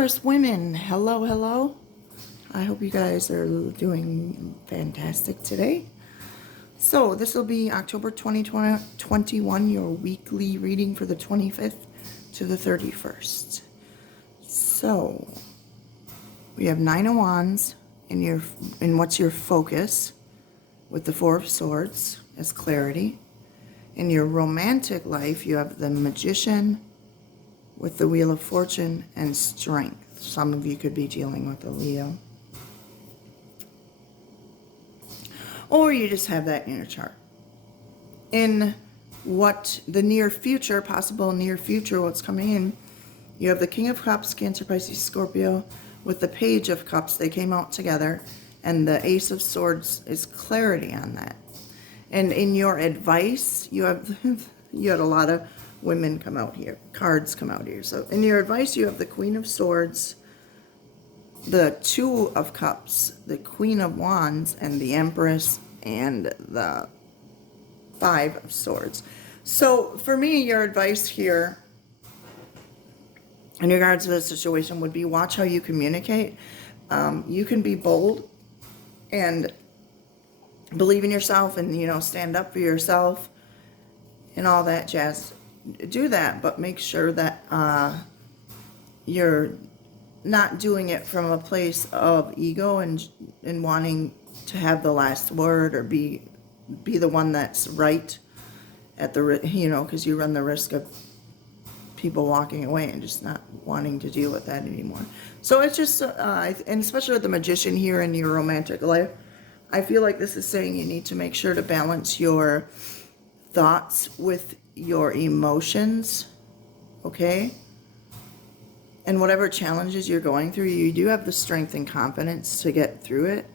Taurus women, hello, hello. I hope you guys are doing fantastic today. So this will be October 2021, your weekly reading for the 25th to the 31st. So we have Nine of Wands in what's your focus, with the Four of Swords as clarity. In your romantic life, you have the Magician with the Wheel of Fortune and Strength. Some of you could be dealing with a Leo. Or you just have that in your chart. In what the near future, possible near future, what's coming in, you have the King of Cups, Cancer, Pisces, Scorpio, with the Page of Cups. They came out together, and the Ace of Swords is clarity on that. And in your advice, you had a lot of women come out here, cards come out here. So in your advice, you have the Queen of Swords, the Two of Cups, the Queen of Wands, and the Empress, and the Five of Swords. So for me, your advice here in regards to this situation would be watch how you communicate. You can be bold and believe in yourself and, stand up for yourself and all that jazz. Do that, but make sure that you're not doing it from a place of ego and wanting to have the last word or be the one that's right at the because you run the risk of people walking away and just not wanting to deal with that anymore. So it's just and especially with the Magician here in your romantic life, I feel like this is saying you need to make sure to balance your thoughts with your emotions, okay? And whatever challenges you're going through, you do have the strength and confidence to get through it.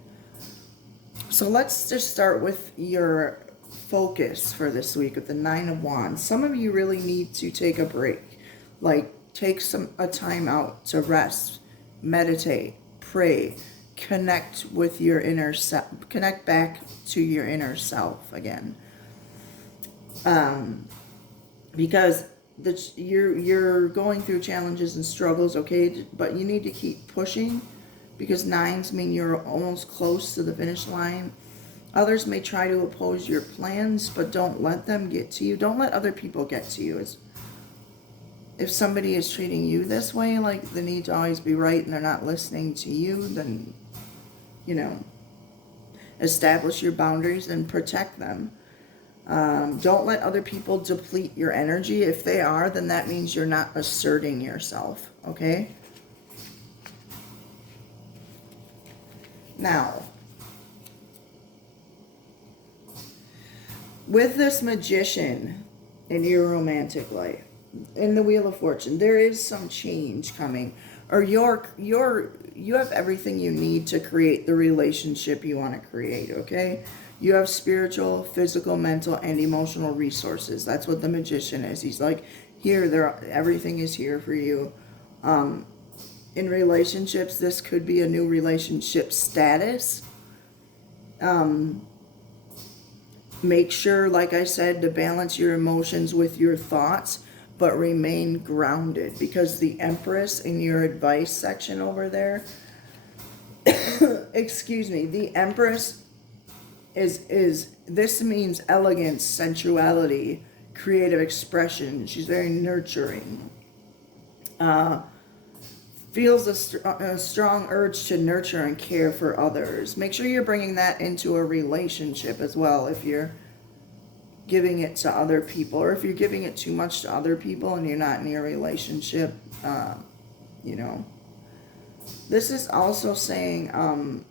So let's just start with your focus for this week with the Nine of Wands. Some of you really need to take a break, like take a time out to rest, meditate, pray, connect with your inner self, connect back to your inner self again. Because you're going through challenges and struggles, okay, but you need to keep pushing, because nines mean you're almost close to the finish line. Others may try to oppose your plans, but don't let them get to you. Don't let other people get to you. If somebody is treating you this way, like they need to always be right and they're not listening to you, then, establish your boundaries and protect them. Don't let other people deplete your energy. If they are, then that means you're not asserting yourself, okay? Now, with this Magician in your romantic life, in the Wheel of Fortune, there is some change coming, or you have everything you need to create the relationship you want to create, okay? You have spiritual, physical, mental, and emotional resources. That's what the Magician is. He's like, everything is here for you. In relationships, this could be a new relationship status. Make sure, like I said, to balance your emotions with your thoughts, but remain grounded, because the Empress in your advice section over there, excuse me, the Empress this means elegance, sensuality, creative expression. She's very nurturing. Feels a strong urge to nurture and care for others. Make sure you're bringing that into a relationship as well, if you're giving it to other people, or if you're giving it too much to other people and you're not in your relationship. This is also saying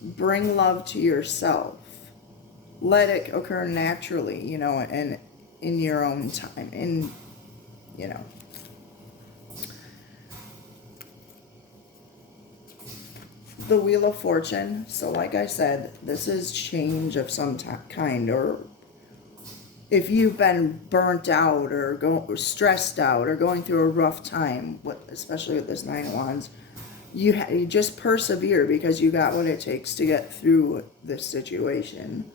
bring love to yourself. Let it occur naturally, and in your own time. The Wheel of Fortune. So like I said, this is change of some kind, or if you've been burnt out or stressed out or going through a rough time, especially with this Nine of Wands, you just persevere, because you got what it takes to get through this situation.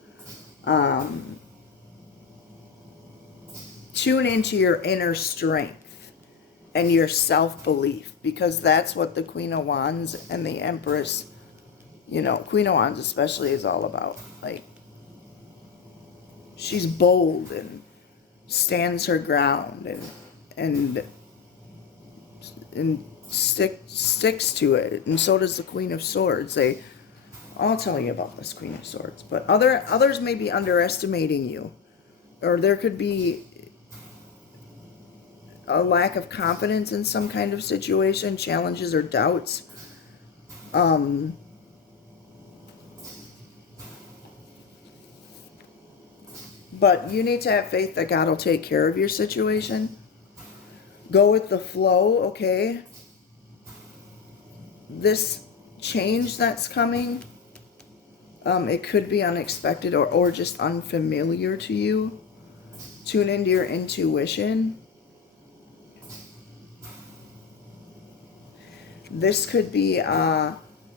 Tune into your inner strength and your self-belief, because that's what the Queen of Wands and the Empress, Queen of Wands especially, is all about. Like, she's bold and stands her ground and sticks to it, and so does the Queen of Swords. I'll tell you about this Queen of Swords, but others may be underestimating you, or there could be a lack of confidence in some kind of situation, challenges or doubts. But you need to have faith that God will take care of your situation. Go with the flow, okay? This change that's coming, it could be unexpected or just unfamiliar to you. Tune into your intuition. This could be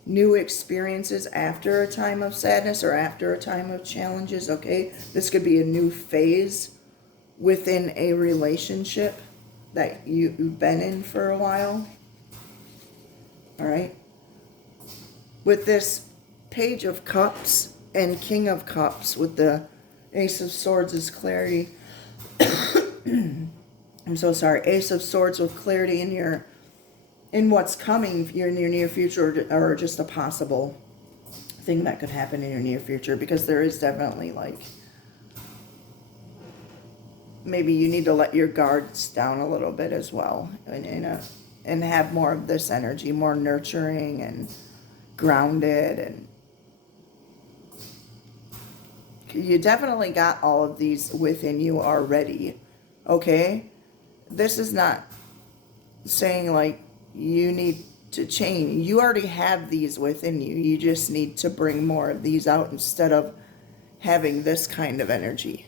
new experiences after a time of sadness or after a time of challenges, okay? This could be a new phase within a relationship that you've been in for a while. All right? With this Page of Cups and King of Cups with the Ace of Swords is clarity. I'm so sorry. Ace of Swords with clarity in what's coming in your near future, or just a possible thing that could happen in your near future, because there is definitely, like, maybe you need to let your guards down a little bit as well, and have more of this energy, more nurturing and grounded, and you definitely got all of these within you already, okay? This is not saying, like, you need to change. You already have these within you. You just need to bring more of these out instead of having this kind of energy.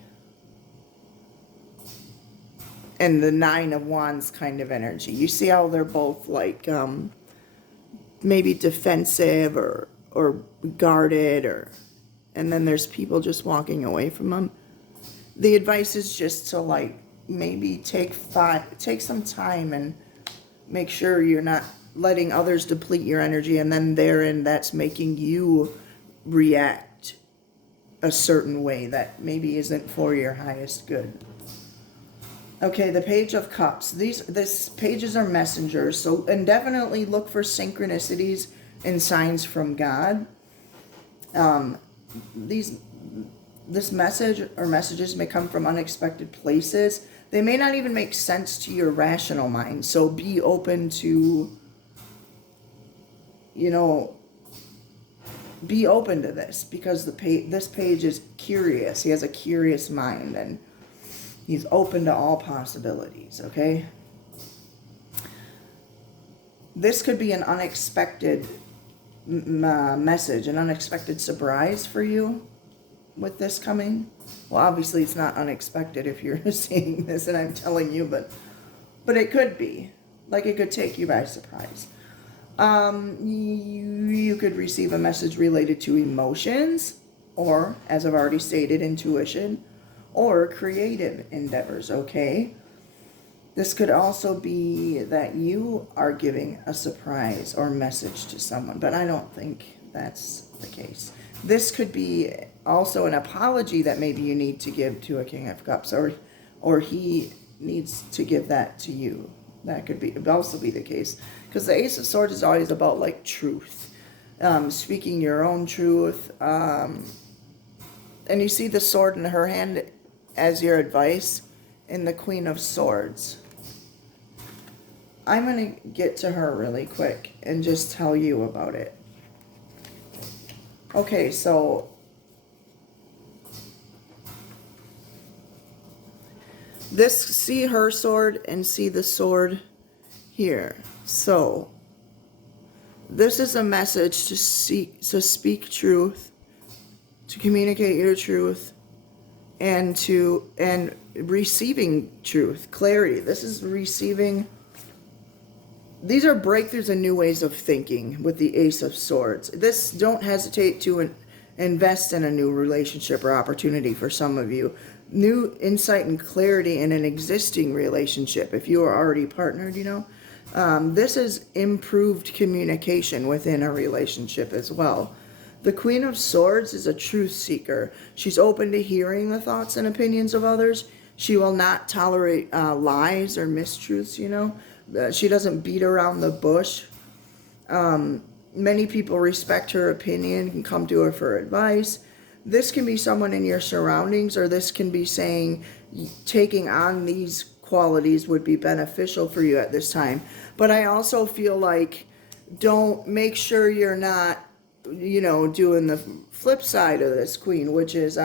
And the Nine of Wands kind of energy. You see how they're both, like, maybe defensive or guarded, and then there's people just walking away from them. The advice is just to, like, maybe take some time and make sure you're not letting others deplete your energy, and then therein that's making you react a certain way that maybe isn't for your highest good. Okay, the Page of Cups. These pages are messengers, and definitely look for synchronicities and signs from God. This message or messages may come from unexpected places. They may not even make sense to your rational mind, so be open to, be open to this, because this page is curious. He has a curious mind, and he's open to all possibilities, okay? This could be an unexpected message, an unexpected surprise for you with this coming. Well, obviously it's not unexpected if you're seeing this and I'm telling you, but it could be. Like, it could take you by surprise. You could receive a message related to emotions, or, as I've already stated, intuition, or creative endeavors, okay? This could also be that you are giving a surprise or message to someone, but I don't think that's the case. This could be also an apology that maybe you need to give to a King of Cups, or he needs to give that to you. That could also be the case, because the Ace of Swords is always about, like, truth, speaking your own truth, and you see the sword in her hand as your advice, in the Queen of Swords. I'm going to get to her really quick and just tell you about it. Okay, so see her sword and see the sword here. So this is a message to speak truth, to communicate your truth, and receiving truth, clarity. This is receiving. These are breakthroughs and new ways of thinking with the Ace of Swords. Don't hesitate to invest in a new relationship or opportunity for some of you. new insight and clarity in an existing relationship. If you are already partnered, this is improved communication within a relationship as well. The Queen of Swords is a truth seeker. She's open to hearing the thoughts and opinions of others. She will not tolerate lies or mistruths, She doesn't beat around the bush. Many people respect her opinion and come to her for advice. This can be someone in your surroundings, or this can be saying taking on these qualities would be beneficial for you at this time. But I also feel like make sure you're not, doing the flip side of this, Queen, which is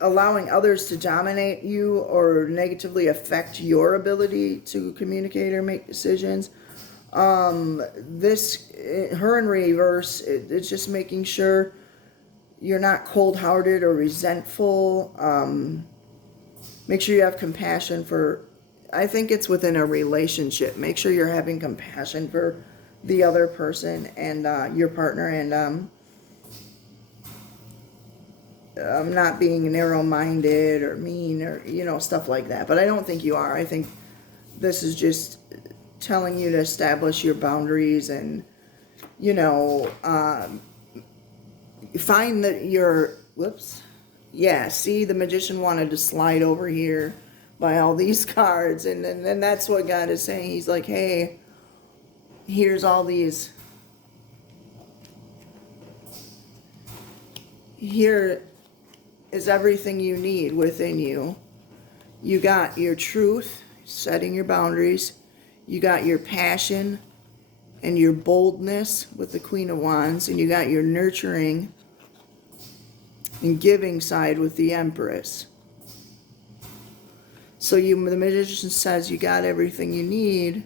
allowing others to dominate you or negatively affect your ability to communicate or make decisions. Her in reverse, it's just making sure you're not cold-hearted or resentful. Make sure you have compassion I think it's within a relationship. Make sure you're having compassion for the other person and your partner, and not being narrow-minded or mean or, stuff like that. But I don't think you are. I think this is just telling you to establish your boundaries and, find that see, the Magician wanted to slide over here by all these cards. And then that's what God is saying. He's like, hey, here's all these. Here is everything you need within you. You got your truth, setting your boundaries. You got your passion and your boldness with the Queen of Wands. And you got your nurturing and giving side with the Empress. So the Magician says you got everything you need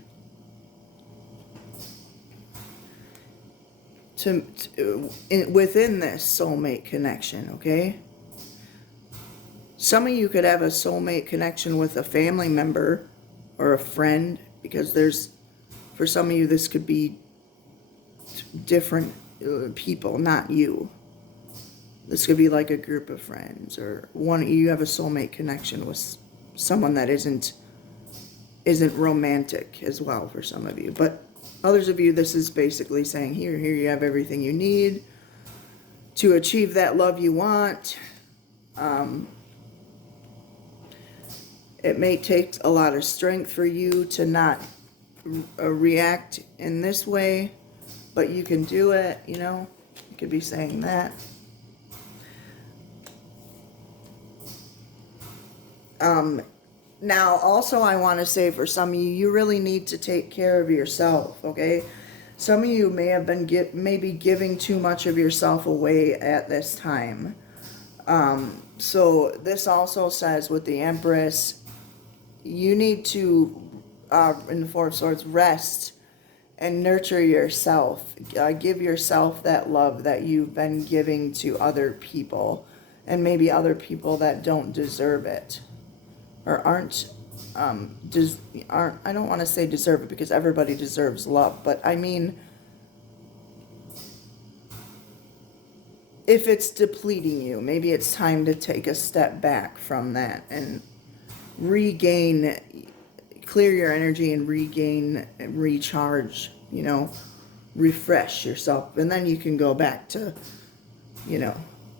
within this soulmate connection, okay? Some of you could have a soulmate connection with a family member or a friend, because for some of you, this could be different people, not you. This could be like a group of friends, or you have a soulmate connection with someone that isn't romantic as well for some of you. But others of you, this is basically saying, here you have everything you need to achieve that love you want. It may take a lot of strength for you to not react in this way, but you can do it, You could be saying that. Now, also, I want to say for some of you, you really need to take care of yourself, okay? Some of you may have been maybe giving too much of yourself away at this time. So this also says with the Empress, you need to, in the Four of Swords, rest and nurture yourself. Give yourself that love that you've been giving to other people, and maybe other people that don't deserve it. Or aren't, I don't want to say deserve it, because everybody deserves love, but I mean, if it's depleting you, maybe it's time to take a step back from that and clear your energy and regain and recharge, refresh yourself, and then you can go back to,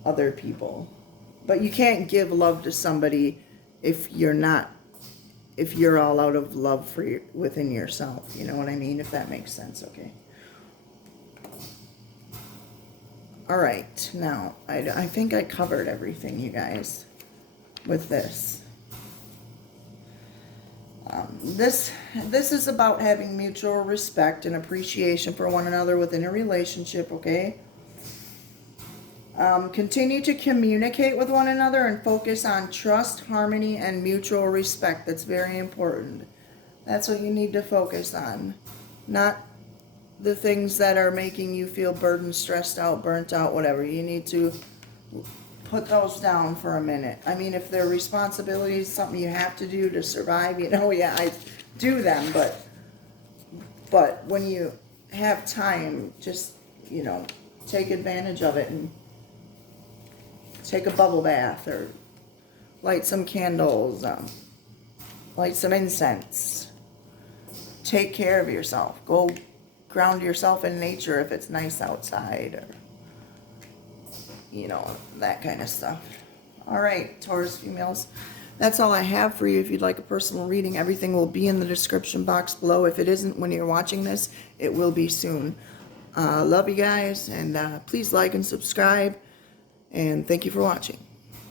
other people. But you can't give love to somebody if you're all out of love within yourself. You know what I mean? If that makes sense, okay. All right, now, I think I covered everything, you guys, with this. This is about having mutual respect and appreciation for one another within a relationship, okay? Continue to communicate with one another and focus on trust, harmony, and mutual respect. That's very important. That's what you need to focus on. Not the things that are making you feel burdened, stressed out, burnt out, whatever. You need to put those down for a minute. I mean, if they're responsibilities, something you have to do to survive, I do them. But when you have time, just, take advantage of it and take a bubble bath, or light some candles, light some incense. Take care of yourself. Go ground yourself in nature if it's nice outside, or, you know, that kind of stuff. All right, Taurus females, that's all I have for you. If you'd like a personal reading, everything will be in the description box below. If it isn't when you're watching this, it will be soon. Love you guys, and please like and subscribe, and thank you for watching.